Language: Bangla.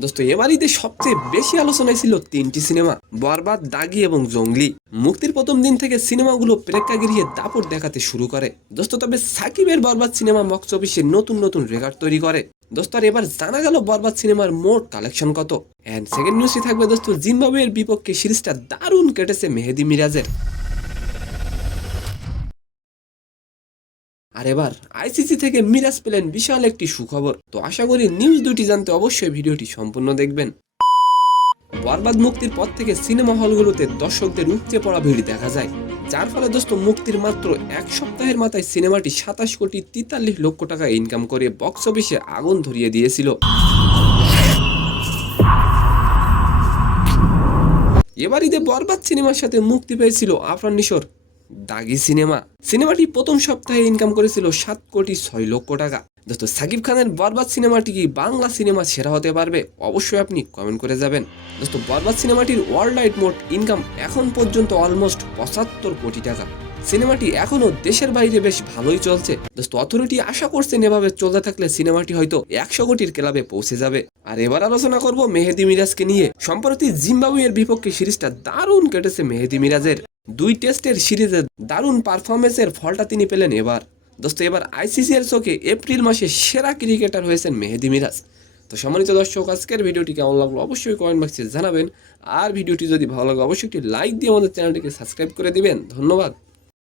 দোস্ত এবার ঈদে সবচেয়ে বেশি আলোচনায় ছিল তিনটি সিনেমা, বরবাদ, দাগি এবং জঙ্গলি। মুক্তির প্রথম দিন থেকে সিনেমাগুলো প্রেক্ষাগৃহে দাপট দেখাতে শুরু করে দোস্ত। তবে সাকিবের বরবাদ সিনেমা বক্স অফিসে নতুন নতুন রেকর্ড তৈরি করে দোস্ত। আর এবার জানা গেল বরবাদ সিনেমার মোট কালেকশন কত। এন্ড সেকেন্ড নিউজটি থাকবে দোস্ত, জিম্বাবুয়ের বিপক্ষে সিরিজটা দারুণ কেটেছে মেহেদী মিরাজের। আর এবার আইসিসি থেকে মিরাজ পেলেন বিশাল একটি সুখবর। তো আশা করি নিউজ দুটি জানতে অবশ্যই ভিডিওটি সম্পূর্ণ দেখবেন। বরবাদ মুক্তির পর থেকে সিনেমা হলগুলোতে দর্শকদের উপচে পড়া ভিড় দেখা যায়, যার ফলে দোস্ত মুক্তির মাত্র এক সপ্তাহের মাথায় সিনেমাটি 27 কোটি 43 লক্ষ টাকা ইনকাম করে বক্স অফিসে আগুন ধরিয়ে দিয়েছিল। এবার ঈদে বরবাদ সিনেমার সাথে মুক্তি পেয়েছিল আফরান নিশোর দাগি সিনেমা। সিনেমাটি প্রথম সপ্তাহে ইনকাম করেছিল 7 কোটি 6 লক্ষ টাকা। দোস্ত সাকিব খানের বরবাদ সিনেমাটি কি বাংলা সিনেমা সেরা হতে পারবে? অবশ্যই আপনি কমেন্ট করে যাবেন। দোস্ত বরবাদ সিনেমাটির ওয়ার্ল্ড ওয়াইড মোট ইনকাম এখন পর্যন্ত অলমোস্ট 75 কোটি টাকা। সিনেমাটি এখনো দেশের বাইরে বেশ ভালোই চলছে দোস্ত। অথরিটি আশা করছেন এভাবে চলতে থাকলে সিনেমাটি হয়তো 100 কোটির ক্লাবে পৌঁছে যাবে। আর এবার আলোচনা করব মেহেদী মিরাজকে নিয়ে। সম্প্রতি জিম্বাবুয়ের বিপক্ষে সিরিজটা দারুণ কেটেছে মেহেদী মিরাজের। 2 টেস্টের সিরিজে দারুণ পারফরমেন্সের ফলটা তিনি পেলেন এবার। দোস্ত এবার আইসিসি এর চোখে এপ্রিল মাসে সেরা ক্রিকেটার হয়েছেন মেহেদী মিরাজ। তো সম্মানিত দর্শক, আজকের ভিডিওটি কেমন লাগলো অবশ্যই কমেন্ট বক্সে জানাবেন। আর ভিডিওটি যদি ভালো লাগে অবশ্যই একটি লাইক দিয়ে আমাদের চ্যানেলটিকে সাবস্ক্রাইব করে দিবেন। ধন্যবাদ।